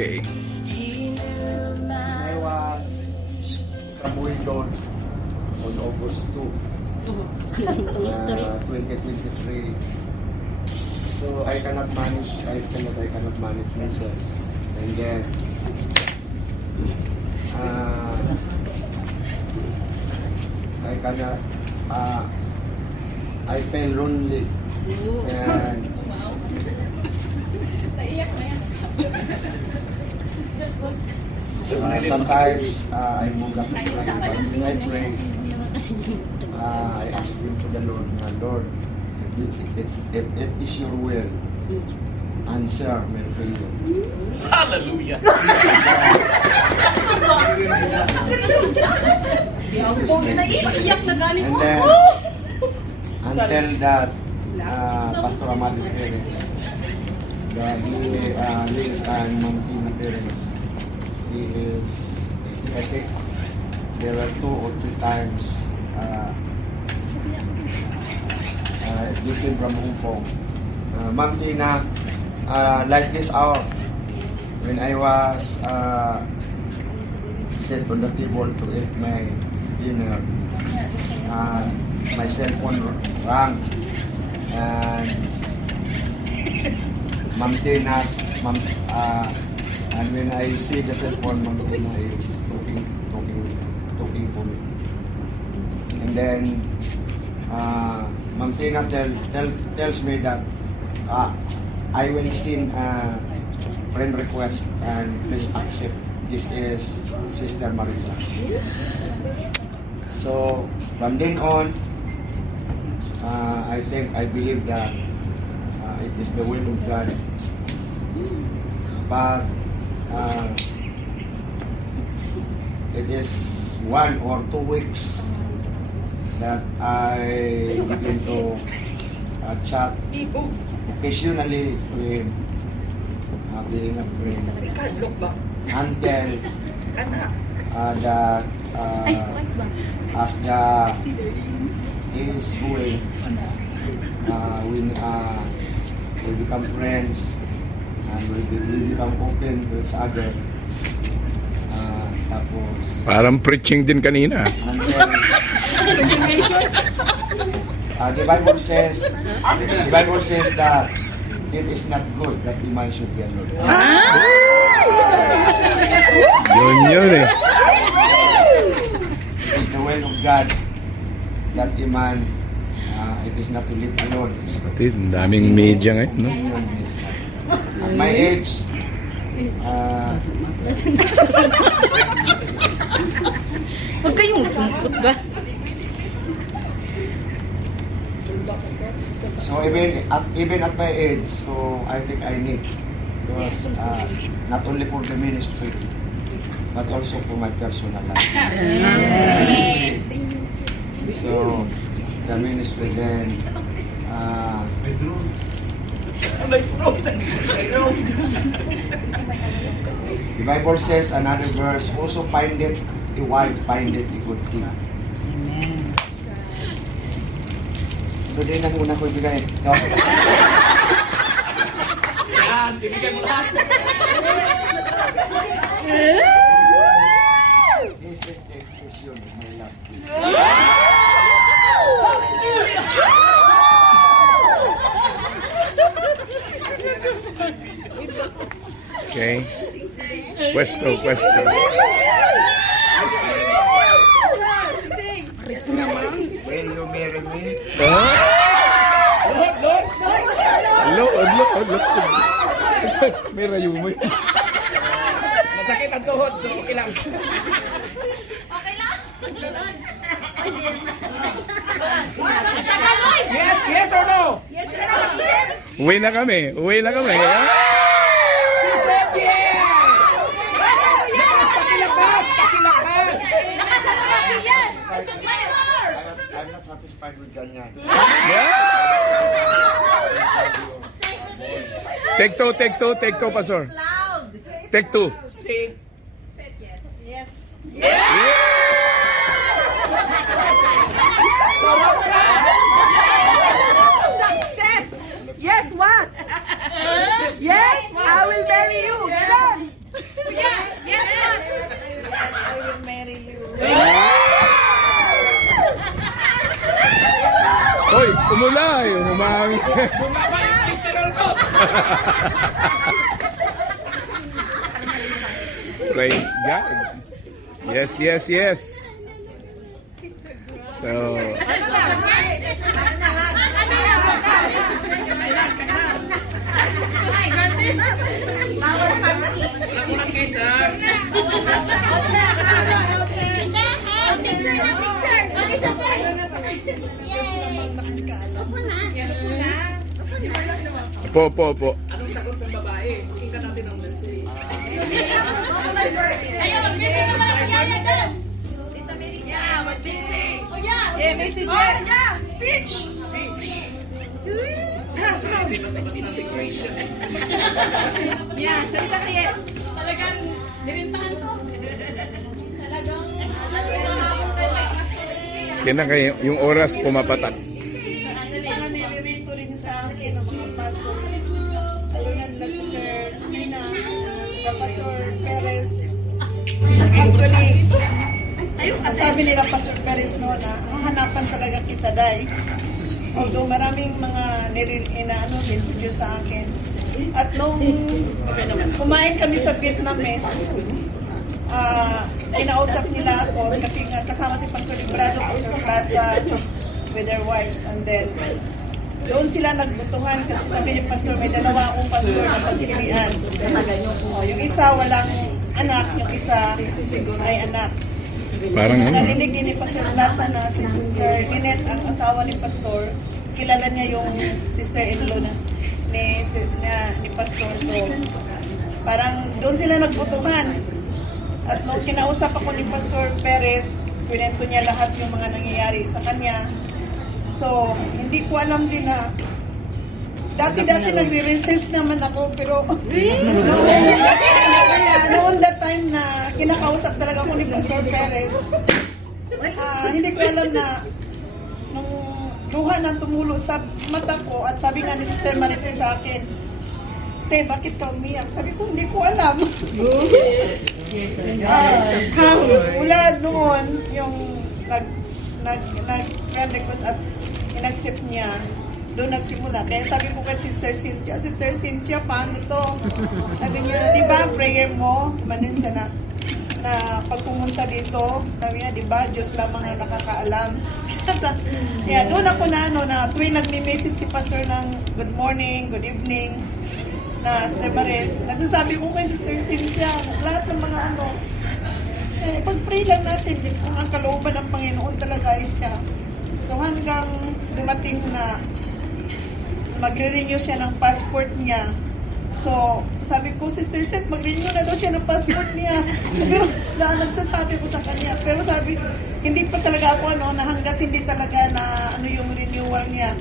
Okay. I was trabuhin doon on August 2, Itong history. 2023. So I cannot manage myself. And then I felt lonely. And sometimes I woke up at night, but when I pray, I ask him to the Lord, Lord, if it is your will, answer my prayer. Hallelujah. And then, until that, Pastor Amado Perez, he is an Mountain parents. He is, I think, there were 2 or 3 times different from Hong Ma'am Tina, like this hour, when I was sit on the table to eat my dinner, my cell phone rang, and Ma'am Tina's, and when I see the cell phone, Ma'am Tina is talking for me. And then Ma'am Tina tells me that I will send a friend request and please accept. This is Sister Marisa. So from then on, I believe that it is the will of God. But it is 1 or 2 weeks that I begin to chat occasionally to him, being a friend, until that as the is going, we become friends and we become open to each other. Tapos Parang preaching din kanina. until the Bible says that it is not good that the man should be alone. Yun eh. It is the will of God that the man it is not to live alone. Kapatid, ang daming media ngayon, no? At my age, Huwag kayong magsungkot ba? so even at my age, so I think I need, because not only for the ministry, but also for my personal life. So the ministry then the Bible says another verse, also find it a wife, find it a good thing. Amen. So din ang una ko ibigay. Yan, ibigay mo lahat. This is the expression of my love. Okay. Pwesto. When you marry me, Lord. May rayo mo. Masakit ang tuhod, so okay lang. Yes or no? Uwi na kami. She said yes! Pakilakas! I'm not satisfied with ganyan. Take two, Pastor. Take 2. Say, sa wakas! Success! Yes, what? Yes, I will marry you. Ganon. Bumaba yung cholesterol ko. Praise God. Yes, yes, yes. So, Wala ko lang kaysa. po. Anong sagot ng babae? Pakinggan natin ang message. Hindi basta-basta declaration. Talagang nirintahan ko. Talagang Kaya yung oras pumapatak. Nilirito rin sa akin ang mga pastors. Lalo na sila Sister Nina, the Pastor Perez. Actually, sabi nila Pastor Perez no na hahanapan talaga kita dahil. Although maraming mga introduce sa akin. At nung kumain kami sa Vietnamese, kinausap nila ako kasi nga kasama si Pastor Librado, Pastor Plaza with their wives, and then doon sila nagbutuhan kasi sabi ni Pastor may dalawa akong pastor na pagpilian. Yung isa walang anak, yung isa may anak. Parang ano? Narinig din ni Pastor Plaza na si Sister Ninette, ang asawa ni Pastor, kilala niya yung sister-in-law ni Pastor. So, parang doon sila nagbutuhan. At nung kinausap ako ni Pastor Perez, kwento niya lahat yung mga nangyayari sa kanya. So, hindi ko alam din na dati nagre-resist naman ako, pero noon that time na kinakausap talaga ako ni Pastor Perez, hindi ko alam na nung luha nang tumulo sa mata ko at sabi nga ni Sister Marite sa akin, "Te, bakit ka umiyak?" Sabi ko, hindi ko alam. Mula noon, yung nag-friend request at in-accept niya, doon nagsimula. Kaya sabi ko kay Sister Cynthia, paano to? Sabi niya, di ba, prayer mo, manin siya na pag pumunta dito, sabi niya, di ba, Diyos lamang ang nakakaalam. Kaya doon ako na tuwing nagme-message si Pastor ng good morning, good evening, na Sister Maris, nagsasabi ko kay Sister Cynthia, lahat ng mga pag-pray lang natin kung ang kalooban ng Panginoon talaga ay siya. So hanggang dumating na magre-renew siya ng passport niya. So, sabi ko, Sister Seth, mag-renew na daw siya ng passport niya. Pero, nagsasabi ko sa kanya. Pero sabi, hindi pa talaga ako, na hanggat hindi talaga na yung renewal niya.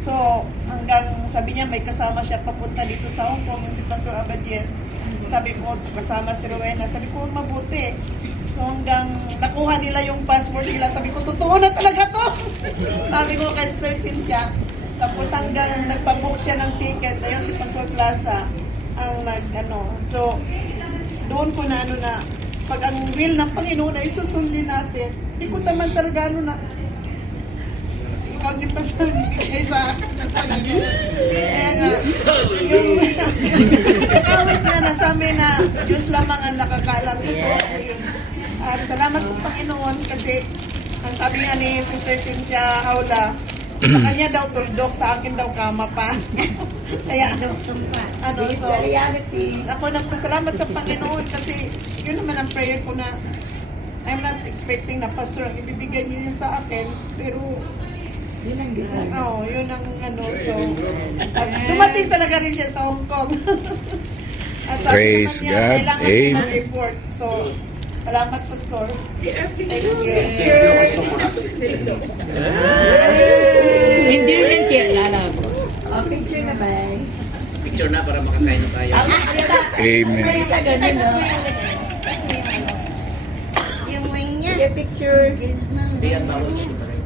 So, hanggang, sabi niya, may kasama siya papunta dito sa Hong Kong, si Pastor Abadies. Sabi ko, kasama si Rowena. Sabi ko, mabuti. So, hanggang nakuha nila yung passport nila. Sabi ko, totoo na talaga to. Sabi ko kay Sister Cynthia. Tapos hanggang nagpag-book siya ng ticket, ayun si Pastor Plaza ang so doon ko na pag ang will ng Panginoon ay susundin natin, hindi ko naman talaga na ikaw din pa sa bigay sa akin ng Panginoon. Kaya nga, yung awit na nasabi na Diyos lamang ang nakakaalam, totoo ko yun. At salamat sa Panginoon kasi ang sabi nga ni Sister Cynthia Haula, sa kanya daw tuldok, sa akin daw kama pa. Kaya, so, ako nagpasalamat sa Panginoon kasi yun naman ang prayer ko na I'm not expecting na pastor ang ibibigay niya sa akin, pero yun ang design. Oo, yun ang so, at dumating talaga rin siya sa Hong Kong. At sabi Praise naman niya, God. kailangan ko Amen. mag-effort. So, salamat, Pastor. Thank you. hindi rin siya lalabo. Picture na para makakain na tayo. Amen. Yung wing niya. Picture. Hindi yan bawal sa separate.